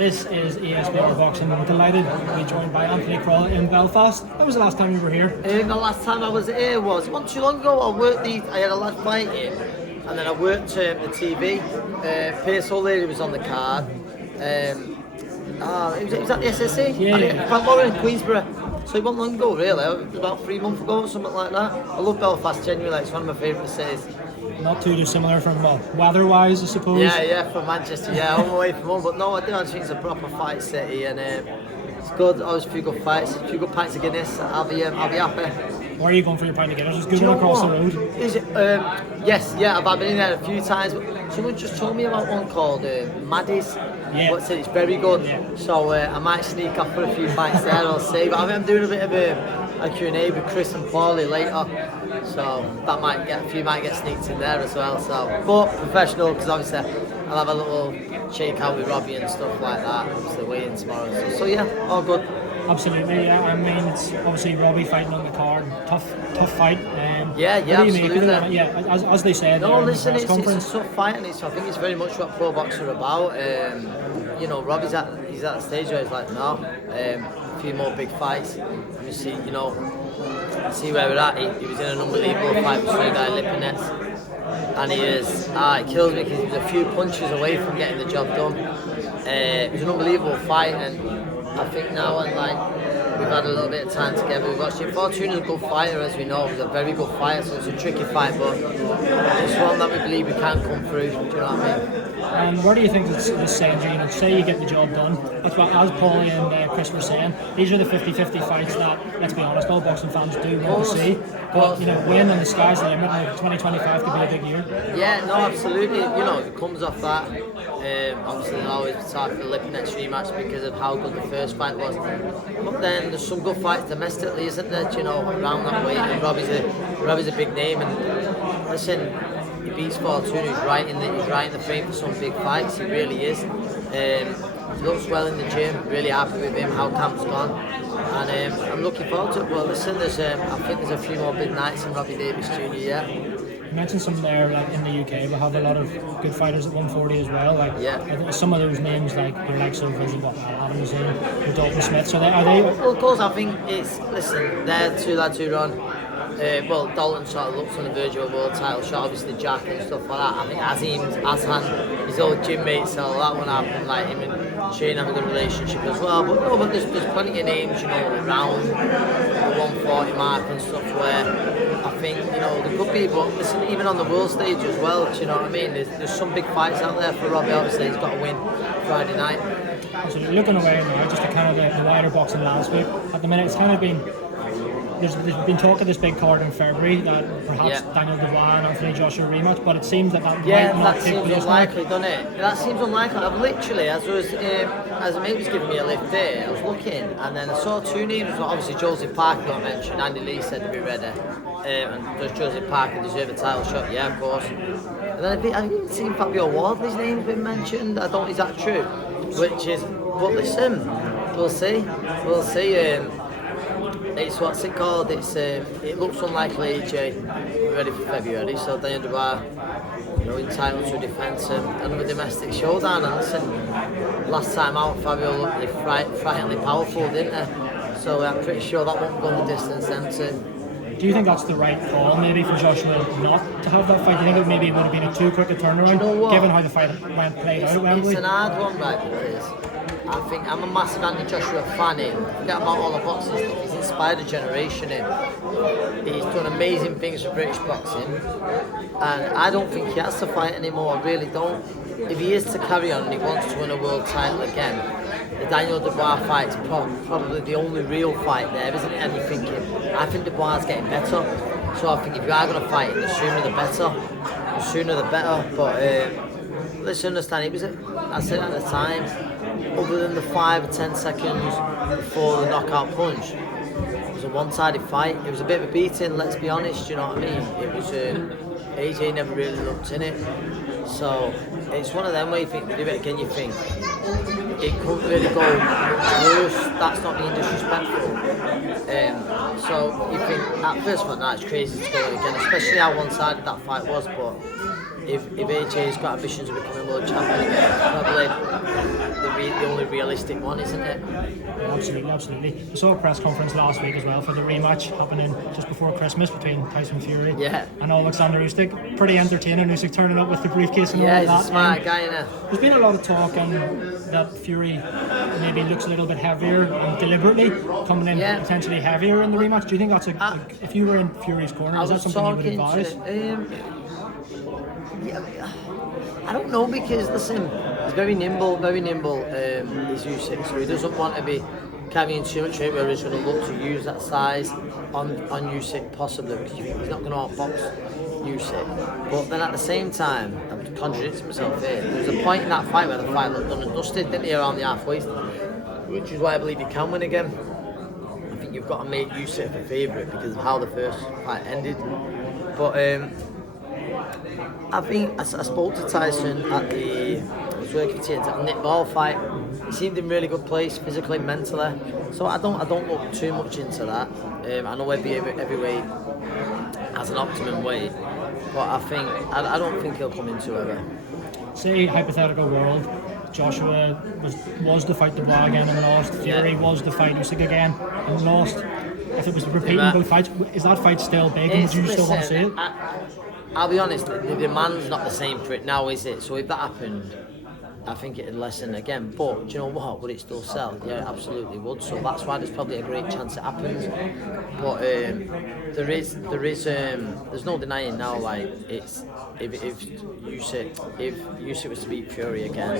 This is ESBR Boxing. I'm delighted to be joined by Anthony Crolla in Belfast. When was the last time you were here? The last time I was here was not too long ago. I had a lad fight in, and then I worked the TV. Pierce O'Leary was on the card. It was at the SSC. Yeah. Frank Warren in Queensborough. So it wasn't long ago, really. It was about 3 months ago or something like that. I love Belfast, genuinely. It's one of my favourite cities. Not too dissimilar from weather-wise, I suppose. Yeah, from Manchester. Yeah, all the way from home. But no, I do think it's a proper fight city, and it's good. Always a few good fights, a few good pints of Guinness. I'll be happy. Where are you going for your pint of Guinness? Just Google across the road. Is it? Yes, I've been in there a few times. But someone just told me about one called Maddie's. Yeah. What's it? It's very good. Yeah. So I might sneak off for a few pints there. I'll see. But I'm doing a bit of a Q&A with Chris and Paulie later. So that might get sneaked in there as well. So, but professional, because obviously I'll have a little shake out with Robbie and stuff like that. Obviously weigh-in tomorrow. So yeah, all good. Absolutely, yeah. I mean, it's obviously Robbie fighting on the card. Tough fight. Absolutely. As they said. No, listen, it's a tough fight, and I think it's very much what pro boxers are about. Robbie's he's at the stage where he's like, no, a few more big fights. And you see, see where we're at. He was in an unbelievable fight between a guy Lipinets, and it kills me because he was a few punches away from getting the job done. It was an unbelievable fight, and I think now, we've had a little bit of time together. We've watched him. Fortuna's a good fighter, as we know. He's a very good fighter, so it's a tricky fight, but it's one that we believe we can come through. Do you know what I mean? And where do you think this sends you? Say you get the job done. That's what, as Paulie and Chris were saying, these are the 50-50 fights that, let's be honest, all boxing fans do want to see. But, win and the sky's the limit. 2025 could be a big year. Yeah, no, absolutely. It comes off that. Obviously, I always talk the Lipinets rematch because of how good the first fight was. But then there's some good fights domestically, isn't there? Around that weight. And Robbie's a big name. And listen, he beats Fortuna. He's right in the frame for some big fights. He really is. He looks well in the gym. Really happy with him. How camp's gone. And I'm looking forward to it. But listen, I think there's a few more big nights in Robbie Davies Jr. Yeah. You mentioned some there in the UK, we have a lot of good fighters at 140 as well. Some of those names, like your likes of Adams and Dalton Smith. So are they? Well, of course, I think they're two lads who run. Dalton sort of looks on the verge of a world title shot. Obviously, Jack and stuff like that. I think Azhan, his old gym mate, so that one happened. Like him and Shane have a good relationship as well. But there's plenty of names, around the 140 mark and stuff where I think there could be. But listen, even on the world stage as well. Do you know what I mean? There's some big fights out there for Robbie. Obviously, he's got to win Friday night. So looking away now, just at kind of the wider boxing landscape at the minute, it's kind of been. There's been talk of this big card in February that perhaps Daniel Dubois and Anthony Joshua rematch, but it seems that might not take place. Seems unlikely, doesn't it? That seems unlikely. I've literally, as a mate was giving me a lift there, I was looking, and then I saw two names. Obviously, Joseph Parker got mentioned. Andy Lee said to be ready, and does Joseph Parker deserve a title shot? Yeah, of course. And then I've even seen Fabio Wardley's name's been mentioned. I don't know, is that true? But listen, we'll see. It's what's it called? It looks unlikely AJ ready for February. So Daniel Dubois, entitled to defence another domestic showdown. And listen, last time out Fabio looked frighteningly powerful, didn't he? So I'm pretty sure that won't go the distance then too. Do you think that's the right call, maybe for Joshua not to have that fight? Do you think it would have been too quick a turnaround, given how the fight played out at Wembley? It's an hard one, right? Because I think I'm a massive Andy Joshua fan. Forget about all the boxing stuff. He's inspired a generation. He's done amazing things for British boxing, and I don't think he has to fight anymore. I really don't. If he is to carry on and he wants to win a world title again, the Daniel Dubois fight's probably the only real fight there, isn't it? And you're thinking, I think Dubois is getting better. So I think if you are going to fight, the sooner the better. The sooner the better. But let's understand, I said at the time, other than the 5 or 10 seconds before the knockout punch, it was a one-sided fight. It was a bit of a beating, let's be honest, you know what I mean? It was, AJ never really looked in it. So it's one of them where you think, do it again, you think, it couldn't really go worse, that's not being disrespectful. So you think, at first one, it's crazy to go again, especially how one-sided that fight was, but if AJ's got ambitions of becoming world champion again, probably the only real realistic one, isn't it? Absolutely, absolutely. I saw a press conference last week as well for the rematch happening just before Christmas between Tyson Fury and Alexander Usyk. Pretty entertaining. Usyk turning up with the briefcase and all Yeah, of that. he's a smart guy, innit? There's been a lot of talk that Fury maybe looks a little bit heavier and deliberately coming in potentially heavier in the rematch. Do you think that's if you were in Fury's corner, is that something you would advise? I don't know, because listen, he's very nimble, he's Usyk, so he doesn't want to be carrying too much weight where he's going to look to use that size on Usyk possibly, because he's not going to outbox Usyk. But then at the same time, I'm contradicting myself here, there was a point in that fight where the fight looked done and dusted, didn't he, around the halfway, which is why I believe he can win again. I think you've got to make Usyk a favourite because of how the first fight ended. But I think I spoke to Tyson at I was working at the Nick Ball fight. He seemed in really good place, physically, mentally. So I don't look too much into that. I know every weight has an optimum weight, but I don't think he'll come into ever. Say hypothetical world, Joshua was to fight Dubois again and lost. Fury was to fight Usyk again and lost. If it was repeating both fights, is that fight still big? And would you still want to see it? I'll be honest, the demand's not the same for it now, is it? So if that happened, I think it'd lessen again. But do you know what? Would it still sell? Yeah, it absolutely would. So that's why there's probably a great chance it happens. But there's no denying now. Like it's if Usyk was to beat Fury again,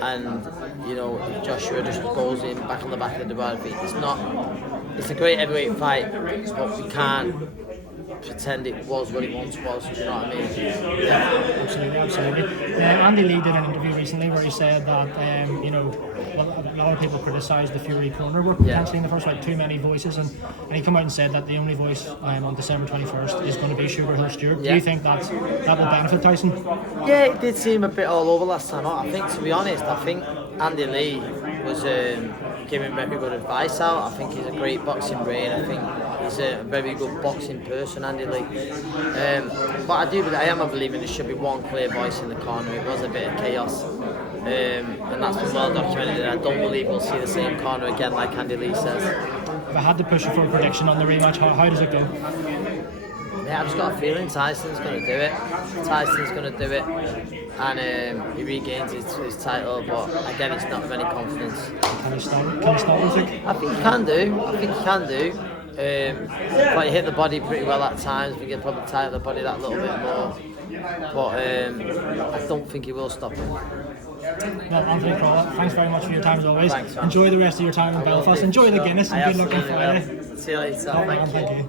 and if Joshua just goes in back on the back of the Dubois feet, it's a great heavyweight fight, but we can't pretend it was what it once was. Do you know what I mean? Yeah, absolutely. Andy Lee did an interview recently where he said that a lot of people criticised the Fury corner were potentially in the first fight too many voices, and he came out and said that the only voice on December 21st is going to be Sugar Hill Stewart. Do you think that will benefit Tyson? Yeah, it did seem a bit all over last time. I think, to be honest, Andy Lee was giving very good advice out. I think he's a great boxing brain. I think he's a very good boxing person, Andy Lee. But I am a believer there should be one clear voice in the corner. It was a bit of chaos, and that's been well documented. And I don't believe we'll see the same corner again, like Andy Lee says. If I had to push you for a prediction on the rematch, how does it go? Yeah, I've just got a feeling Tyson's going to do it. And he regains his title, but again, it's not with any confidence. Can he stop Usyk? I think he can do. But he hit the body pretty well at times. I think he'll probably tighten the body that little bit more. But I don't think he will stop him. Well, Anthony Crolla, thanks very much for your time as always. Thanks, enjoy the rest of your time in Belfast. Enjoy the Guinness and good luck on Friday. See you later. Thank you.